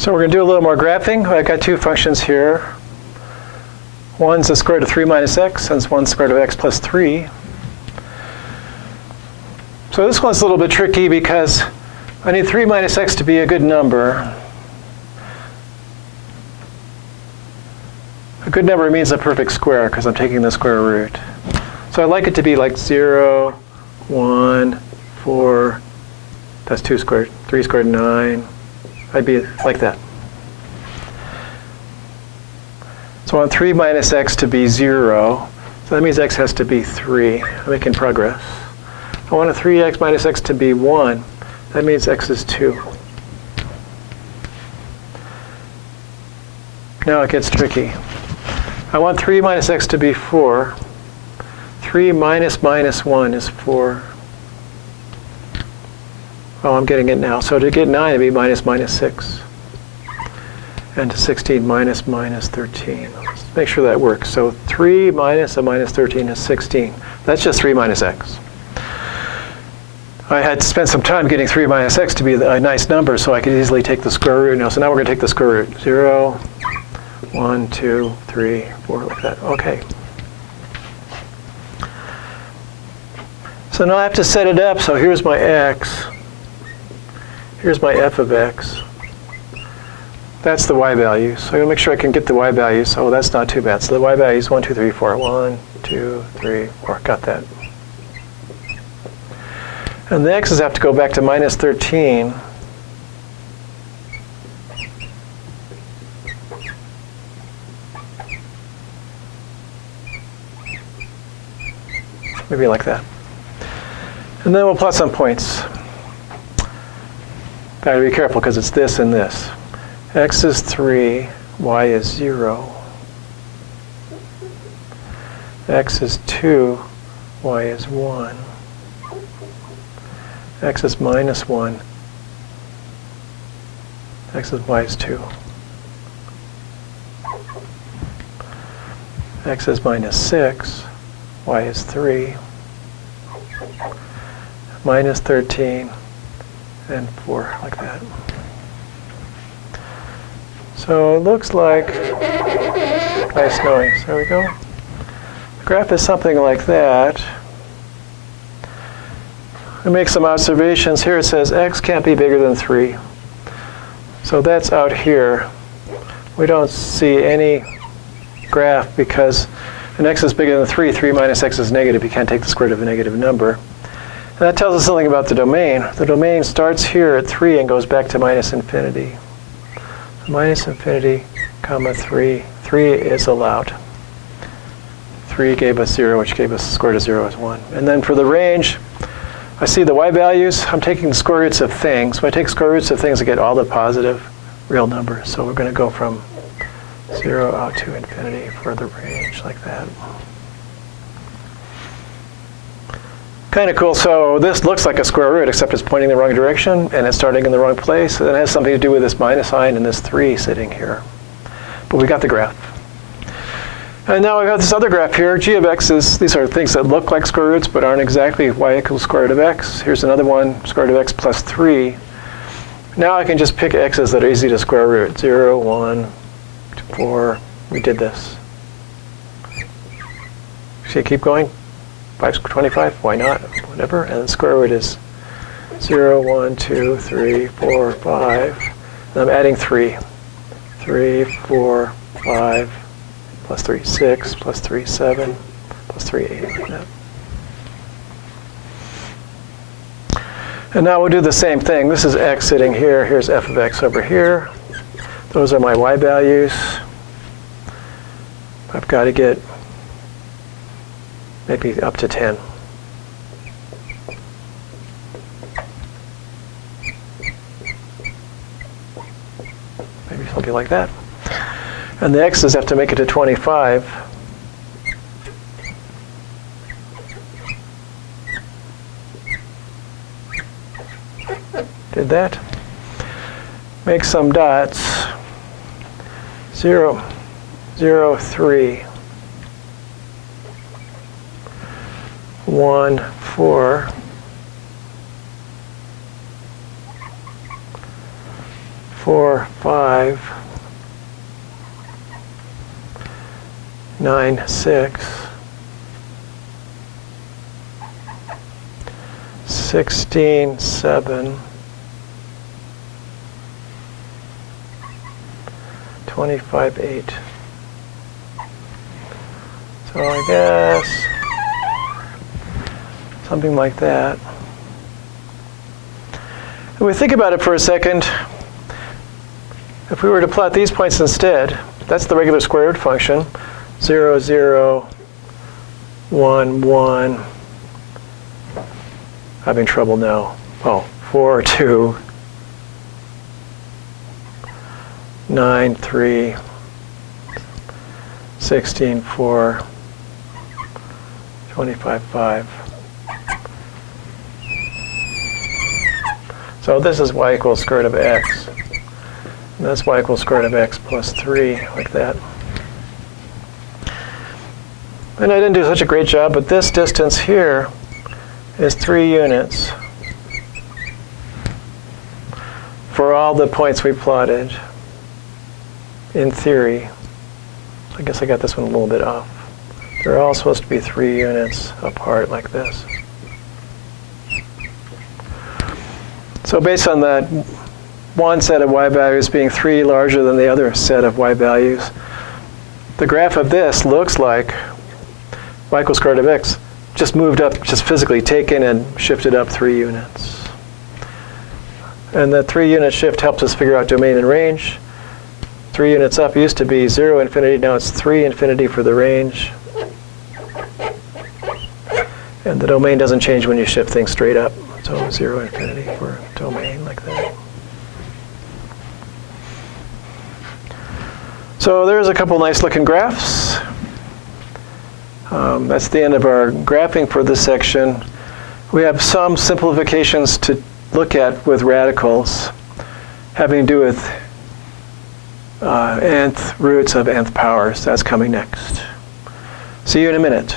So we're going to do a little more graphing. I've got two functions here. One's the square root of 3 minus x, and one's the square root of x plus 3. So this one's a little bit tricky because I need 3 minus x to be a good number. A good number means a perfect square because I'm taking the square root. So I'd like it to be like 0, 1, 4, that's 2 squared, 3 squared, 9. I'd be like that. So I want 3 minus x to be 0. So that means x has to be 3. I'm making progress. I want a 3x minus x to be 1. That means x is 2. Now it gets tricky. I want 3 minus x to be 4. 3 minus minus 1 is 4. Oh, I'm getting it now. So to get 9, it'd be minus minus 6. And to 16, minus minus 13. Let's make sure that works. So 3 minus a minus 13 is 16. That's just 3 minus x. I had to spend some time getting 3 minus x to be a nice number, so I could easily take the square root now. So now we're going to take the square root. 0, 1, 2, 3, 4, like that. Okay. So now I have to set it up. So here's my x. Here's my f of x. That's the y value. So I'm going to make sure I can get the y values. Oh, that's not too bad. So the y value is 1, 2, 3, 4. 1, 2, 3, 4. Got that. And the x's have to go back to minus 13. Maybe like that. And then we'll plot some points. Gotta be careful because it's this and this. X is 3, y is 0. X is 2, y is 1. X is minus 1. X is y is 2. X is minus 6, y is 3. Minus 13. And 4, like that. So it looks like, nice noise, there we go. The graph is something like that. We make some observations. Here it says x can't be bigger than 3. So that's out here. We don't see any graph because an x is bigger than 3. 3 minus x is negative. You can't take the square root of a negative number. And that tells us something about the domain. The domain starts here at 3 and goes back to minus infinity. So minus infinity, comma 3. 3 is allowed. 3 gave us 0, which gave us the square root of 0 is 1. And then for the range, I see the y values. I'm taking the square roots of things. When I take square roots of things, I get all the positive real numbers. So we're going to go from 0 out to infinity for the range, like that. Kind of cool. So this looks like a square root, except it's pointing the wrong direction, and it's starting in the wrong place. It has something to do with this minus sign and this 3 sitting here. But we got the graph. And now we've got this other graph here. G of x is, these are things that look like square roots, but aren't exactly y equals square root of x. Here's another one, square root of x plus 3. Now I can just pick x's that are easy to square root. 0, 1, 4. We did this. Should I keep going? 5, 25, why not? Whatever. And the square root is 0, 1, 2, 3, 4, 5. And I'm adding 3. 3, 4, 5, plus 3, 6, plus 3, 7, plus 3, 8, like that. And now we'll do the same thing. This is x sitting here. Here's f of x over here. Those are my y values. I've got to get maybe up to 10. Maybe something like that. And the x's have to make it to 25. Did that. Make some dots. 0, 0, 3. 1, 4, 4, 5, 9, 6, 16, 7, 25, 8. So I guess something like that. If we think about it for a second, if we were to plot these points instead, that's the regular square root function, 0, 0, 1, 1. Having trouble now. Oh, 4, 2, 9, 3, 16, 4, 25, 5. So this is y equals square root of x. And that's y equals square root of x plus 3, like that. And I didn't do such a great job, but this distance here is 3 units for all the points we plotted, in theory. I guess I got this one a little bit off. They're all supposed to be 3 units apart like this. So based on that one set of y values being 3 larger than the other set of y values, the graph of this looks like y equals square root of x just moved up, just physically taken and shifted up 3 units. And that 3 unit shift helps us figure out domain and range. 3 units up used to be 0 infinity, now it's 3 infinity for the range. And the domain doesn't change when you shift things straight up. So 0 infinity for domain, like that. So there's a couple nice looking graphs. That's the end of our graphing for this section. We have some simplifications to look at with radicals having to do with nth roots of nth powers. That's coming next. See you in a minute.